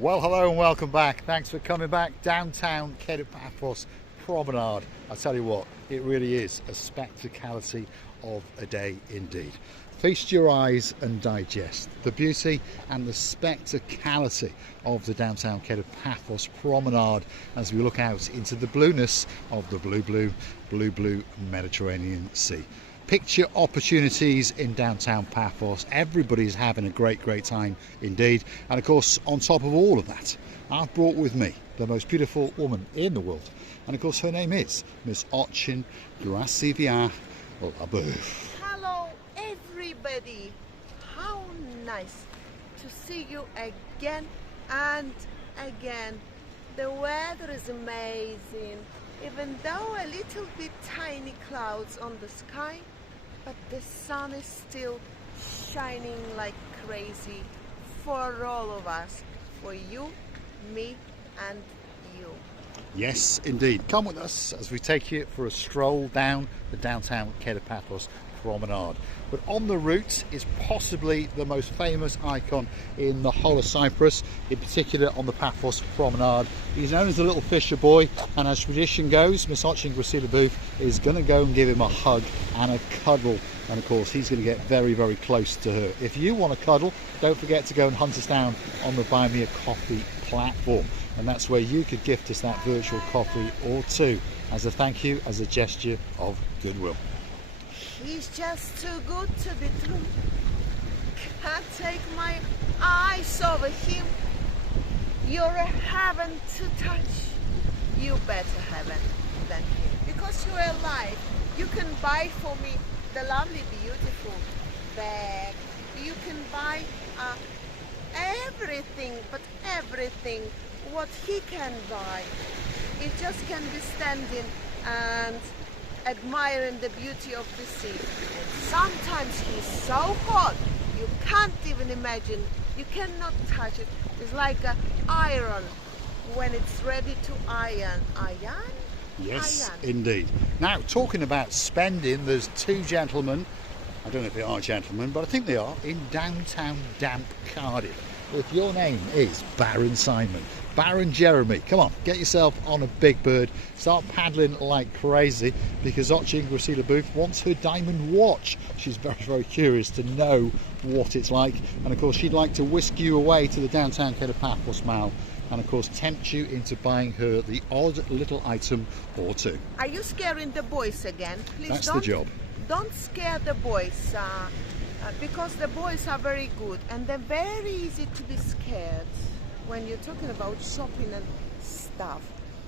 Well, hello and welcome back. Thanks for coming back. Downtown Paphos Promenade. I tell you what, it really is a spectacality of a day indeed. Feast your eyes and digest the beauty and the spectacality of the downtown Paphos Promenade as we look out into the blueness of the blue Mediterranean Sea. Picture opportunities in downtown Paphos. Everybody's having a great time indeed. And of course, on top of all of that, I've brought with me the most beautiful woman in the world. And of course, her name is Miss Ochin Gracivia Labuf. Hello, everybody. How nice to see you again and again. The weather is amazing, even though a little bit tiny clouds on the sky. But the sun is still shining like crazy for all of us, for you, me and you. Yes, indeed. Come with us as we take you for a stroll down the downtown Paphos Promenade. But on the route is possibly the most famous icon in the whole of Cyprus, in particular on the Paphos Promenade. He's known as the Little Fisher Boy, and as tradition goes, Miss Ochin Gracivia Labuf is going to go and give him a hug and a cuddle. And of course, he's going to get very close to her. If you want to cuddle, don't forget to go and hunt us down on the Buy Me a Coffee platform. And that's where you could gift us that virtual coffee or two as a thank you, as a gesture of goodwill. He's just too good to be true. Can't take my eyes over him. You're a heaven to touch. You better heaven than him. Because you're alive. You can buy for me the lovely, beautiful bag. You can buy everything, but everything what he can buy. He just can be standing and admiring the beauty of the sea. And sometimes he's so hot, you can't even imagine. You cannot touch it. It's like an iron when it's ready to iron. Iron? Yes, Iron. indeed. Now, talking about spending, there's two gentlemen, I don't know if they are gentlemen, but I think they are, in downtown damp Cardiff. If your name is Baron Simon, Baron Jeremy, come on, get yourself on a big bird, start paddling like crazy, because Ochin Gracivia Labuf wants her diamond watch. She's very curious to know what it's like, and of course she'd like to whisk you away to the downtown Paphos Mall and of course tempt you into buying her the odd little item or two. Are you scaring the boys again? Please That's don't, the job. Don't scare the boys, because the boys are very good and they're very easy to be scared when you're talking about shopping and stuff.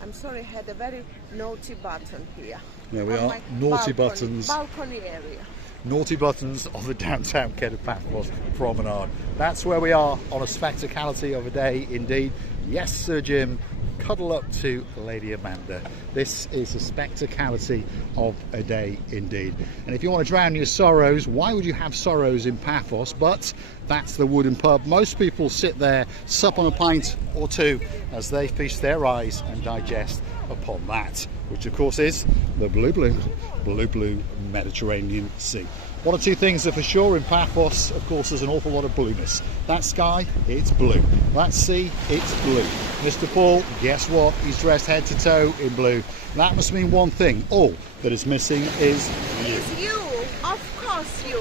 I'm sorry, I had a very naughty button here. There we are, naughty buttons. Balcony area. Naughty buttons of the downtown Paphos Promenade. That's where we are on a spectacality of a day indeed. Yes, Sir Jim, cuddle up to Lady Amanda. This is a spectacality of a day indeed. And if you want to drown your sorrows, why would you have sorrows in Paphos? But that's the wooden pub. Most people sit there, sup on a pint or two as they feast their eyes and digest upon that, which of course is the blue Mediterranean Sea. One or two things are for sure in Paphos. Of course, there's an awful lot of blueness. That sky, it's blue. That sea, it's blue. Mr. Paul, guess what? He's dressed head to toe in blue. That must mean one thing. All that is missing is you. Is you, of course you.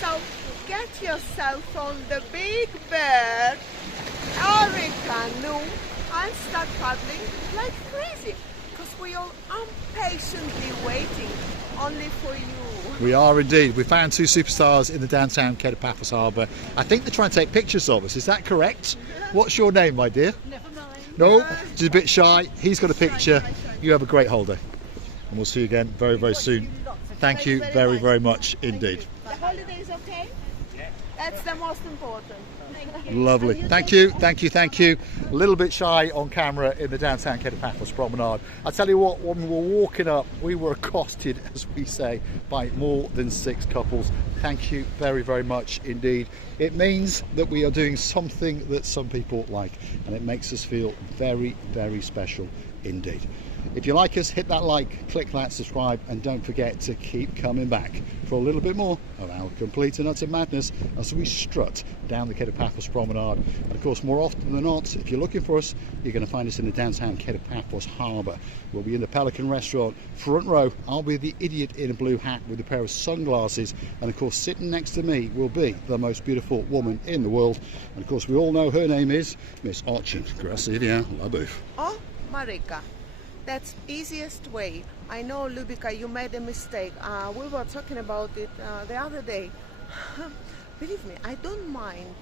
So get yourself on the big bird, Marika, no, and start paddling like crazy. Because we all impatiently waiting only for you. We are indeed. We found two superstars in the downtown Paphos Harbour. I think they're trying to take pictures of us. Is that correct? What's your name, my dear? Never mind. No, she's a bit shy. He's got a picture. You have a great holiday. And we'll see you again very soon. Thank you very much indeed. The holiday is okay? That's the most important. Lovely. Thank you. A little bit shy on camera in the downtown Paphos Promenade. I tell you what, when we were walking up, we were accosted, as we say, by more than 6 couples. Thank you very much indeed. It means that we are doing something that some people like, and it makes us feel very special indeed. If you like us, hit that like, click that subscribe, and don't forget to keep coming back for a little bit more of our complete and utter madness as we strut down the Kato Paphos Promenade. And of course, more often than not, if you're looking for us, you're going to find us in the downtown Kato Paphos harbour. We'll be in the Pelican restaurant, front row. I'll be the idiot in a blue hat with a pair of sunglasses, and of course sitting next to me will be the most beautiful woman in the world, and of course we all know her name is Miss Ochin Gracivia Labouf. Oh, Marika, that's easiest way. I know, Lubika, you made a mistake. We were talking about it the other day. Believe me, I don't mind.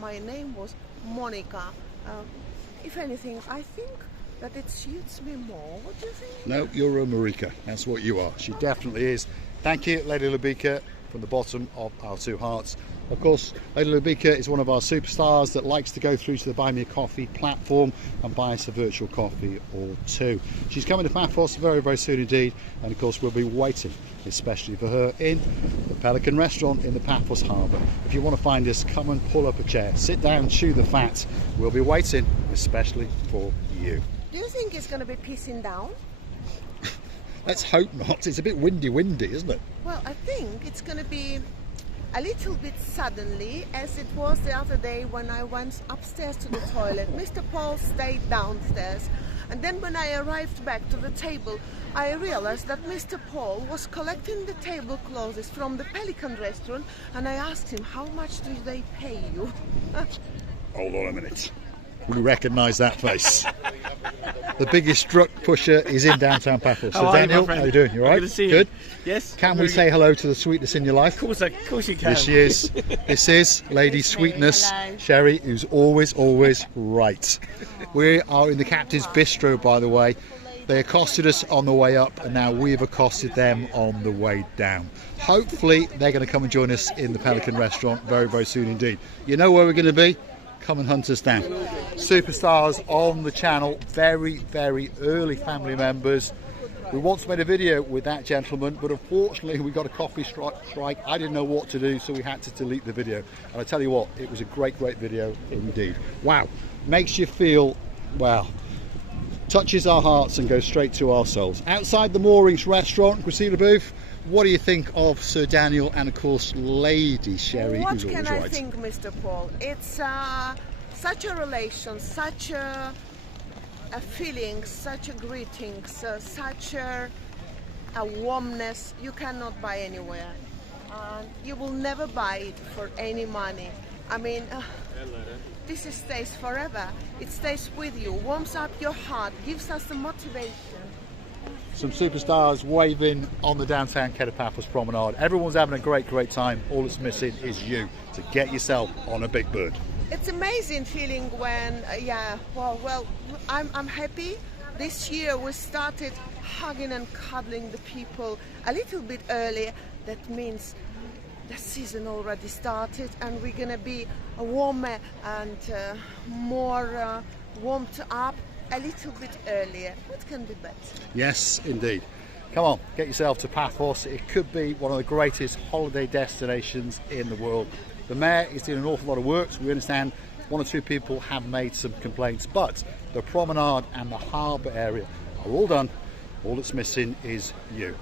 My name was Monica. If anything, I think that it suits me more. What do you think? No, you're a Marika. That's what you are. She definitely is. Thank you, Lady Lubika, from the bottom of our two hearts. Of course, Lady Lubika is one of our superstars that likes to go through to the Buy Me a Coffee platform and buy us a virtual coffee or two. She's coming to Paphos very, very soon indeed, and of course we'll be waiting especially for her in the Pelican restaurant in the Paphos harbour. If you want to find us, come and pull up a chair, sit down, chew the fat. We'll be waiting especially for you. Do you think it's going to be pissing down? Let's hope not. It's a bit windy, isn't it? Well, I think it's going to be a little bit suddenly, as it was the other day when I went upstairs to the toilet. Mr. Paul stayed downstairs, and then when I arrived back to the table, I realized that Mr. Paul was collecting the tablecloths from the Pelican restaurant, and I asked him, how much do they pay you? Hold on a minute. We recognise that face. The biggest drug pusher is in downtown Paphos. So Daniel, how are you doing? You all right? Good to see you. Good? Yes. Can we say hello to the sweetness in your life? Of course you can. This she is. This is Lady Sweetness, Sherry, who's always right. We are in the Captain's Bistro, by the way. They accosted us on the way up, and now we've accosted them on the way down. Hopefully they're going to come and join us in the Pelican restaurant very, very soon indeed. You know where we're going to be? Come and hunt us down. Superstars on the channel, very, very early family members. We once made a video with that gentleman, but unfortunately we got a coffee strike. I didn't know what to do, so we had to delete the video. And I tell you what, it was a great video indeed. Wow, makes you feel, well, touches our hearts and goes straight to our souls. Outside the Moorings restaurant, Gracivia Labouf, what do you think of Sir Daniel and of course Lady Sherry, who's always right? What can I think, Mr. Paul? It's such a relation, such a feeling, such a greetings, such a warmness you cannot buy anywhere. You will never buy it for any money. I mean, this stays forever. It stays with you, warms up your heart, gives us the motivation. Some superstars waving on the downtown Kato Paphos Promenade. Everyone's having a great time. All that's missing is you to get yourself on a big bird. It's amazing feeling when, well, I'm happy. This year we started hugging and cuddling the people a little bit earlier. That means the season already started, and we're gonna be warmer and more warmed up a little bit earlier. What can be better? Yes, indeed. Come on, get yourself to Paphos. It could be one of the greatest holiday destinations in the world. The mayor is doing an awful lot of work, so we understand one or two people have made some complaints, but the promenade and the harbour area are all done. All that's missing is you.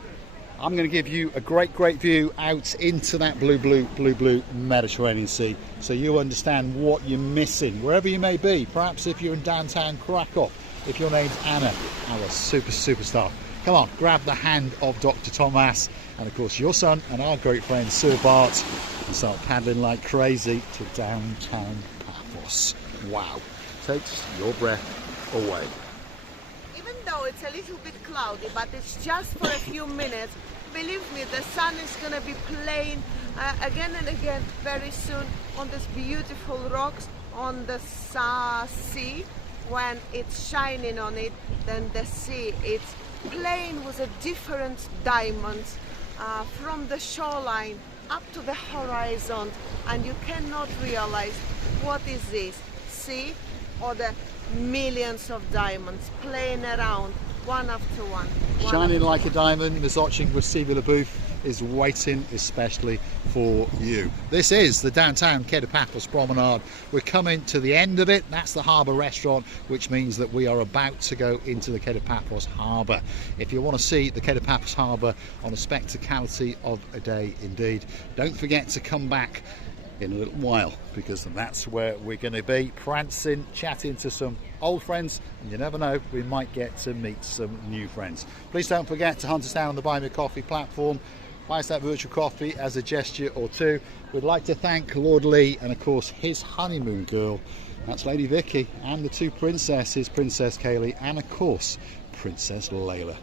I'm going to give you a great view out into that blue Mediterranean Sea, so you understand what you're missing wherever you may be. Perhaps if you're in downtown Krakow, if your name's Anna, our superstar. Come on, grab the hand of Dr. Thomas and of course your son and our great friend Sir Bart, and start paddling like crazy to downtown Paphos. Wow, takes your breath away. Even though it's a little bit cloudy, but it's just for a few minutes. Believe me, the sun is going to be playing again and again very soon on these beautiful rocks on the sea. When it's shining on it, then the sea, it's playing with a different diamonds from the shoreline up to the horizon, and you cannot realize what is this, sea or the millions of diamonds playing around one after one. Shining like a diamond, Ms. Ochin Gracivia Labouf. is waiting especially for you. This is the downtown Kato Paphos Promenade. We're coming to the end of it. That's the harbour restaurant, which means that we are about to go into the Kato Paphos harbour. If you want to see the Kato Paphos harbour on a spectacality of a day indeed, don't forget to come back in a little while, because that's where we're going to be, prancing, chatting to some old friends, and you never know, we might get to meet some new friends. Please don't forget to hunt us down on the Buy Me a Coffee platform. Buy us that virtual coffee as a gesture or two. We'd like to thank Lord Lee and of course his honeymoon girl, that's Lady Vicky, and the two princesses, Princess Kaylee and of course Princess Layla.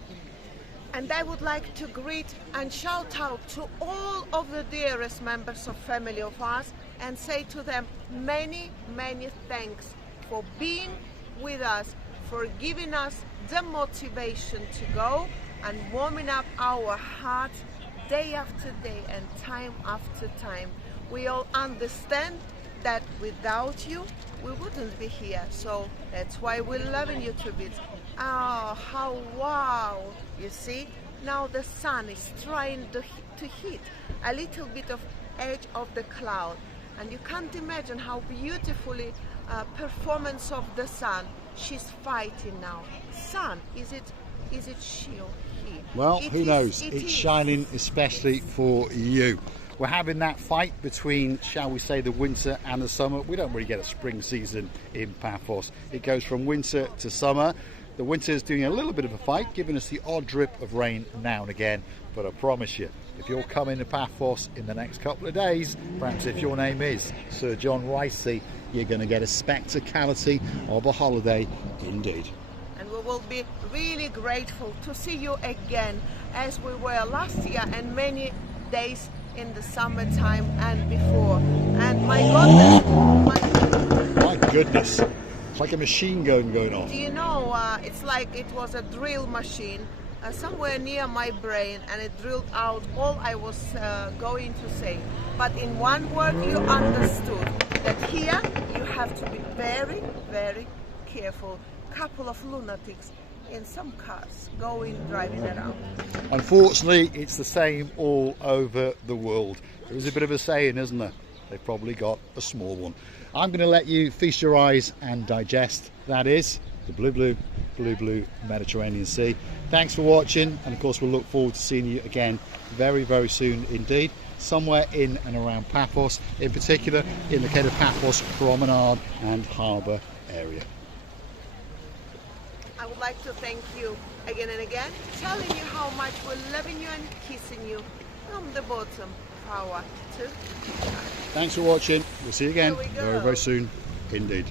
And I would like to greet and shout out to all of the dearest members of family of us and say to them many, many thanks for being with us, for giving us the motivation to go and warming up our hearts day after day and time after time. We all understand that without you, we wouldn't be here. So that's why we're loving you to bits. Oh, how wow! You see, now the sun is trying to hit a little bit of edge of the cloud, and you can't imagine how beautifully performance of the sun. She's fighting now. Sun, is it she or he? Well, who knows? It's shining especially for you. We're having that fight between, shall we say, the winter and the summer. We don't really get a spring season in Paphos. It goes from winter to summer. The winter is doing a little bit of a fight, giving us the odd drip of rain now and again. But I promise you, if you're coming to Paphos in the next couple of days, perhaps if your name is Sir John Ricey, you're going to get a spectacality of a holiday indeed. And we will be really grateful to see you again, as we were last year and many days in the summertime and before. And my goodness, it's like a machine gun going on. Do you know, it's like it was a drill machine somewhere near my brain, and it drilled out all I was going to say. But in one word you understood that here you have to be very, very careful. Couple of lunatics in some cars driving around. Unfortunately, it's the same all over the world. There is a bit of a saying, isn't there? They've probably got a small one. I'm going to let you feast your eyes and digest. That is the blue Mediterranean Sea. Thanks for watching, and of course we'll look forward to seeing you again very, very soon indeed, somewhere in and around Paphos, in particular in the Kato Paphos Promenade and Harbour area. I would like to thank you again and again, telling you how much we're loving you and kissing you from the bottom of our two hearts. Thanks for watching. We'll see you again Here we go. very, very soon indeed.